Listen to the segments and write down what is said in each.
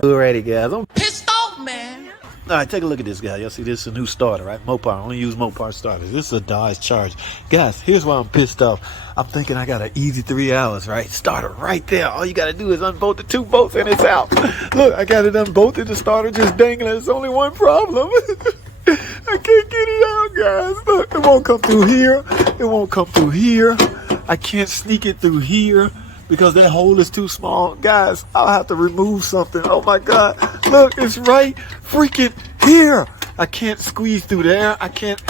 Alrighty, guys, I'm Pissed off, man. all right. Take a look at this, guy. Y'all see, this is a new starter, right? Mopar. I only use Mopar starters. This is a Dodge Charger, guys. Here's why I'm pissed off. I'm thinking I got an easy 3 hours, right? Starter right there. All you gotta do is unbolt the 2 bolts and it's out. Look, I got it unbolted. The starter just dangling. It's only one problem. I can't get it out, guys. Look, it won't come through here. It won't come through here. I can't sneak it through here because that hole is too small. Guys, I'll have to remove something. Oh my God. Look, it's right freaking here. I can't squeeze through there. I can't.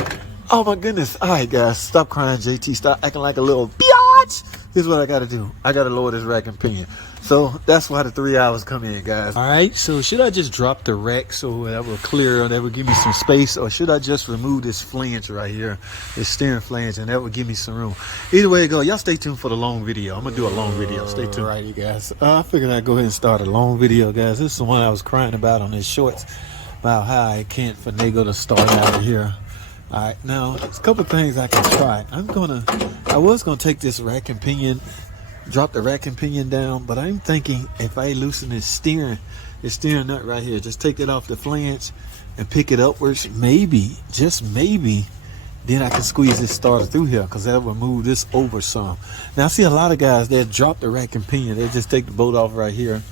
Oh my goodness. All right, guys, stop crying, JT. Stop acting like a little biatch. Here's what I got to do. I got to lower this rack and pinion. So that's why the 3 hours come in, guys. All right, so should I just drop the rack so that will clear, that will give me some space, or should I just remove this flange right here, this steering flange, and that will give me some room? Either way it go, y'all stay tuned for the long video. I'm gonna do a long video. Stay tuned. All right, you guys. I figured I'd go ahead and start a long video, guys. This is the one I was crying about on his shorts, about how I can't finagle to start out of here. All right, now there's a couple things I can try. I was gonna take this rack and pinion, drop the rack and pinion down, but I'm thinking if I loosen this steering nut right here, just take it off the flange and pick it upwards, maybe, just maybe, then I can squeeze this starter through here, because that will move this over some. Now I see a lot of guys, they'll drop the rack and pinion, they just take the bolt off right here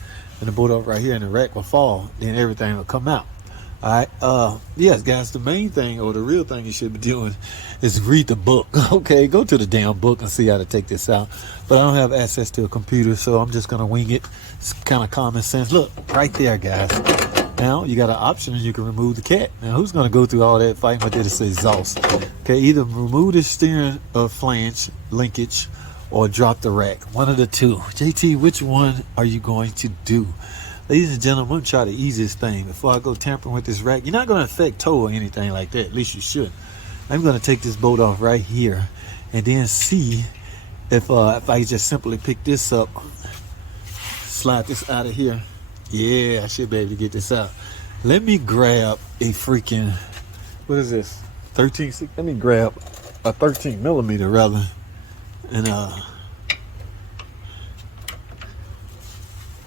and the bolt off right here, and the rack will fall, then everything will come out. All right, yes, guys, the main thing, or the real thing you should be doing is read the book. Okay, go to the damn book and see how to take this out. But I don't have access to a computer, so I'm just gonna wing it. It's kind of common sense. Look, right there, guys. Now you got an option, and you can remove the cat. Now who's gonna go through all that fighting with this exhaust? Okay, either remove the steering flange linkage or drop the rack. One of the two. JT, which one are you going to do? Ladies and gentlemen, I'm going to try the easiest thing. Before I go tampering with this rack, you're not going to affect tow or anything like that. At least you should. I'm going to take this bolt off right here and then see if I just simply pick this up, slide this out of here. Yeah, I should be able to get this out. Let me grab a freaking, what is this? 13, let me grab a 13 millimeter rather. And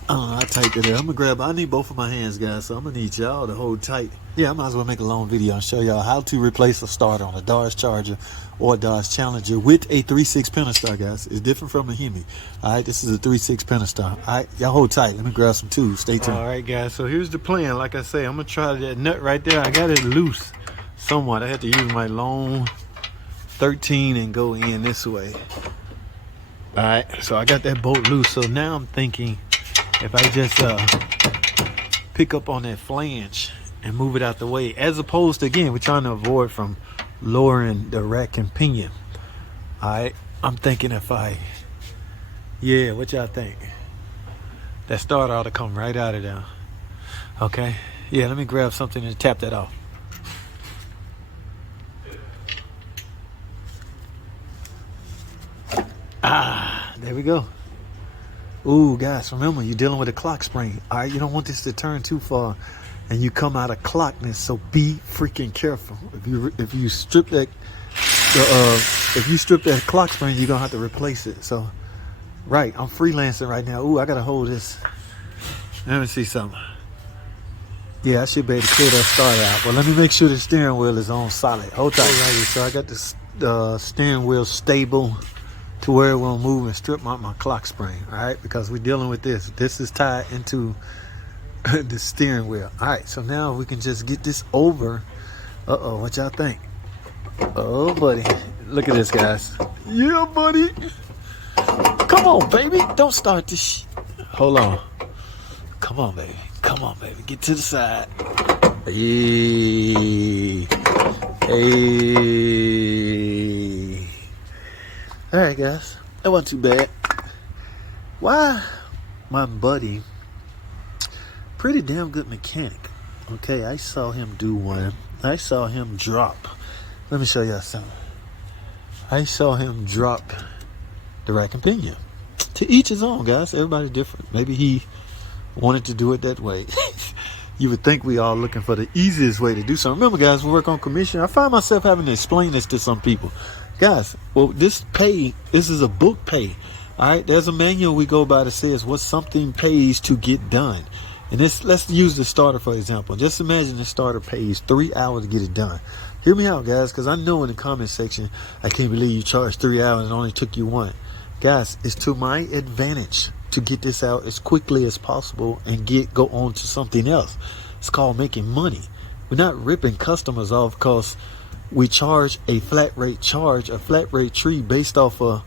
I tight it there. I'm gonna grab, I need both of my hands, guys, so I'm gonna need y'all to hold tight. Yeah, I might as well make a long video and show y'all how to replace a starter on a Dodge Charger or a Dodge Challenger with a 3.6 Pentastar, guys. It's different from a Hemi. All right, this is a 3.6 Pentastar. All right, y'all hold tight. Let me grab some tools. Stay tuned. All right, guys, so here's the plan. Like I say, I'm gonna try that nut right there. I got it loose somewhat. I had to use my long 13 and go in this way. All right, so I got that bolt loose. So now I'm thinking, if I just pick up on that flange and move it out the way, as opposed to, again, we're trying to avoid from lowering the rack and pinion. All right, I'm thinking if yeah, what y'all think? That starter ought to come right out of there. Okay, yeah, let me grab something and tap that off. There we go. Ooh, guys, remember, you're dealing with a clock spring. All right, you don't want this to turn too far and you come out of clockness, so be freaking careful. If you strip that clock spring, you're gonna have to replace it. So right, I'm freelancing right now. Ooh, I gotta hold this. Let me see something. Yeah, I should be able to clear that starter out, but let me make sure the steering wheel is on solid. Hold tight. Alrighty, so I got the steering wheel stable to where it won't move and strip out my clock spring. All right, because we're dealing with this. This is tied into the steering wheel. All right, so now we can just get this over. Uh-oh, what y'all think? Oh, buddy. Look at this, guys. Yeah, buddy. Come on, baby. Don't start this shit. Hold on. Come on, baby. Come on, baby. Get to the side. Hey. Hey. All right, guys. That wasn't too bad. Why, my buddy, pretty damn good mechanic. Okay, I saw him do one. I saw him drop. Let me show y'all something. I saw him drop the rack and pinion. To each his own, guys. Everybody's different. Maybe he wanted to do it that way. You would think we all looking for the easiest way to do something. Remember, guys, we work on commission. I find myself having to explain this to some people. Guys, well, this is a book pay. All right, there's a manual we go by that says what something pays to get done. And this, let's use the starter for example. Just imagine the starter pays 3 hours to get it done. Hear me out, guys, because I know in the comment section, I can't believe you charged 3 hours and it only took you 1. Guys, it's to my advantage to get this out as quickly as possible and go on to something else. It's called making money. We're not ripping customers off because we charge a flat rate charge, a flat rate tree based off a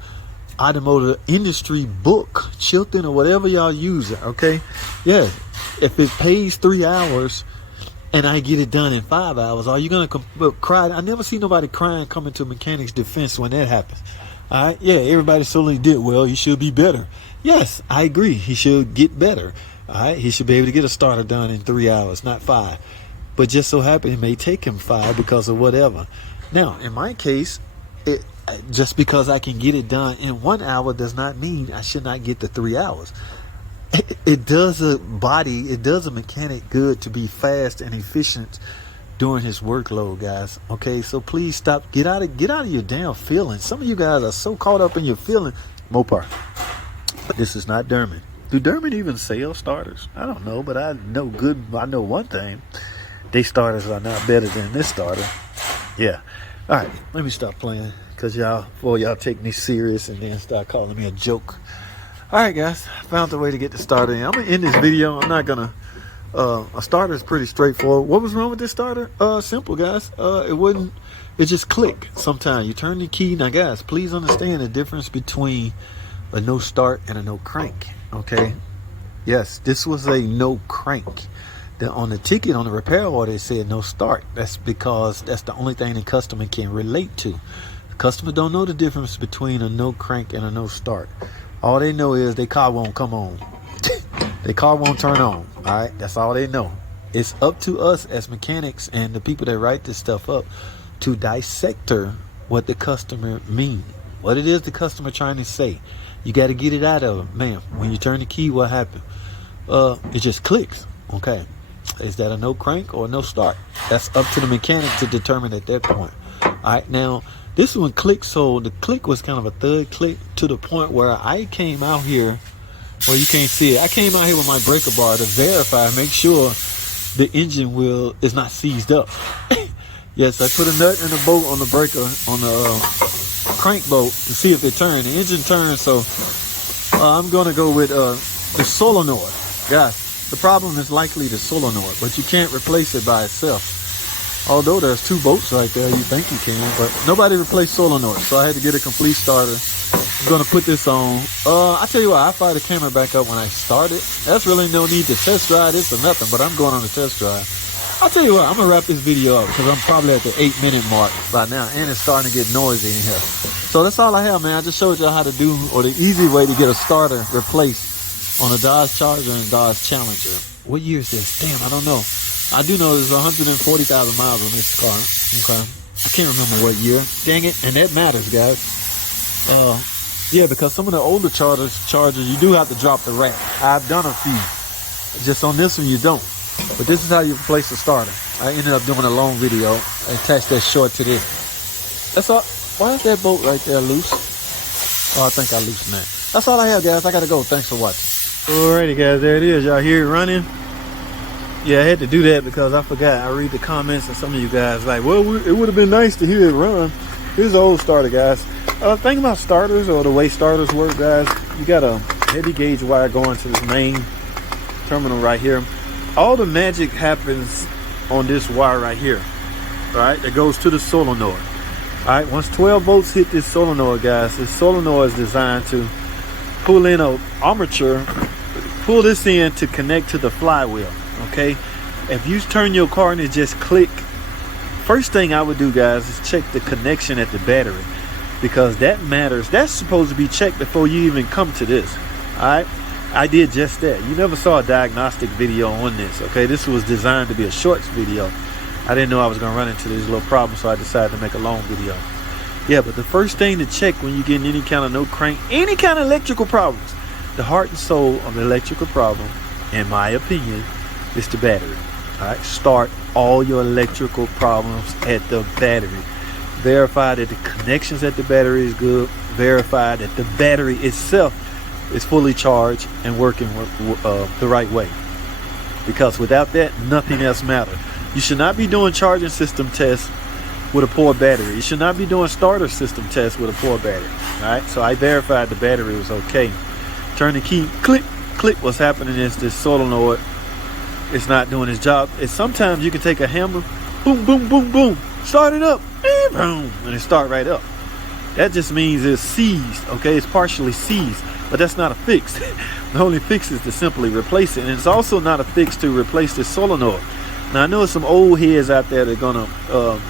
automotive industry book, Chilton or whatever y'all use it, okay? Yeah, if it pays 3 hours and I get it done in 5 hours, are you gonna cry? I never see nobody crying coming to a mechanic's defense when that happens. All right, yeah, everybody solely did well. He should be better. Yes, I agree. He should get better. All right, he should be able to get a starter done in 3 hours, not 5. But just so happen it may take him 5 because of whatever. Now, in my case, just because I can get it done in 1 hour does not mean I should not get the 3 hours. It does a mechanic good to be fast and efficient during his workload, guys. Okay, so please stop. Get out of your damn feelings. Some of you guys are so caught up in your feelings. Mopar. This is not Derman. Do Derman even sell starters? I don't know, but I know one thing. They starters are not better than this starter. Yeah. All right, let me stop playing because y'all take me serious and then start calling me a joke. All right, guys, I found the way to get the starter in. I'm gonna end this video. I'm not gonna. A starter is pretty straightforward. What was wrong with this starter? Simple, guys. It just click. Sometimes you turn the key. Now, guys, please understand the difference between a no start and a no crank. Okay. Yes, this was a no crank. On the ticket, on the repair order, it said no start. That's because that's the only thing the customer can relate to. The customer don't know the difference between a no crank and a no start. All they know is their car won't come on. Their car won't turn on. All right, that's all they know. It's up to us as mechanics and the people that write this stuff up to dissect what the customer means, what it is the customer trying to say. You got to get it out of them, man. When you turn the key, what happened? It just clicks. Okay, is that a no crank or a no start? That's up to the mechanic to determine at that point. All right, now this one clicked, so the click was kind of a third click to the point where I came out here. Well, you can't see it. I came out here with my breaker bar to verify, make sure the engine wheel is not seized up. Yes, I put a nut and a bolt on the breaker, on the crank bolt to see if it turned. The engine turned, so I'm going to go with the solenoid. Guys, the problem is likely the solenoid, but you can't replace it by itself. Although there's 2 bolts right there, you think you can, but nobody replaced solenoid, so I had to get a complete starter. I'm gonna put this on. I tell you what, I fired the camera back up when I started. That's really no need to test drive this or nothing, but I'm going on a test drive. I'll tell you what, I'm gonna wrap this video up because I'm probably at the 8-minute mark by now, and it's starting to get noisy in here. So that's all I have, man. I just showed y'all how to do, or the easy way to get a starter replaced on a Dodge Charger and Dodge Challenger. What year is this? Damn, I don't know. I do know there's 140,000 miles on this car. Okay, I can't remember what year. Dang it, and that matters, guys. Yeah, because some of the older Chargers, you do have to drop the rack. I've done a few. Just on this one, you don't. But this is how you replace the starter. I ended up doing a long video. I attached that short to this. That's all. Why is that bolt right there loose? Oh, I think I loosened that. That's all I have, guys. I got to go. Thanks for watching. Alrighty, guys. There it is. Y'all hear it running? Yeah, I had to do that because I forgot. I read the comments and some of you guys like, well, it would have been nice to hear it run. Here's the old starter, guys. Thing about starters, or the way starters work, guys, you got a heavy gauge wire going to this main terminal right here. All the magic happens on this wire right here. All right, that goes to the solenoid. All right, once 12 volts hit this solenoid, guys, this solenoid is designed to pull in a armature, pull this in to connect to the flywheel. Okay, if you turn your car and it just click, first thing I would do, guys, is check the connection at the battery, because that matters. That's supposed to be checked before you even come to this. All right, I did just that. You never saw a diagnostic video on this. Okay, this was designed to be a shorts video. I didn't know I was gonna run into these little problems, so I decided to make a long video. Yeah, but the first thing to check when you get any kind of no crank, any kind of electrical problems, the heart and soul of the electrical problem, in my opinion, is the battery. All right, start all your electrical problems at the battery. Verify that the connections at the battery is good. Verify that the battery itself is fully charged and working the right way. because without that, nothing else matters. You should not be doing charging system tests with a poor battery. You should not be doing starter system tests with a poor battery. All right, so I verified the battery was okay. Turn the key, click, click. What's happening is this solenoid is not doing its job. It's sometimes you can take a hammer, boom, boom, boom, boom, start it up, and boom, and it start right up. That just means it's seized, okay? It's partially seized, but that's not a fix. The only fix is to simply replace it, and it's also not a fix to replace this solenoid. Now, I know some old heads out there that are gonna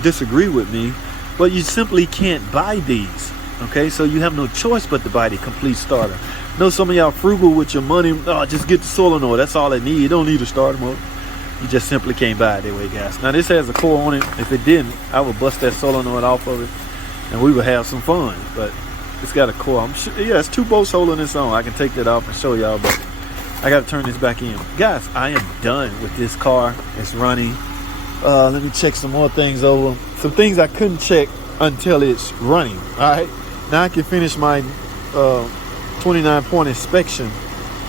disagree with me, but you simply can't buy these, okay? So you have no choice but to buy the complete starter. I know some of y'all frugal with your money. Oh, just get the solenoid. That's all it needs. You don't need a starter motor. You just simply can't buy it that way, guys. Now, this has a core on it. If it didn't, I would bust that solenoid off of it, and we would have some fun. But it's got a core. I'm sure, yeah, it's 2 bolts holding this on. I can take that off and show y'all, but I got to turn this back in. Guys, I am done with this car. It's running. Let me check some more things over. Some things I couldn't check until it's running. All right. Now I can finish my 29-point inspection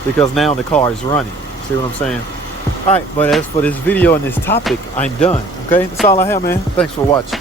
because now the car is running. See what I'm saying? All right. But as for this video and this topic, I'm done. Okay. That's all I have, man. Thanks for watching.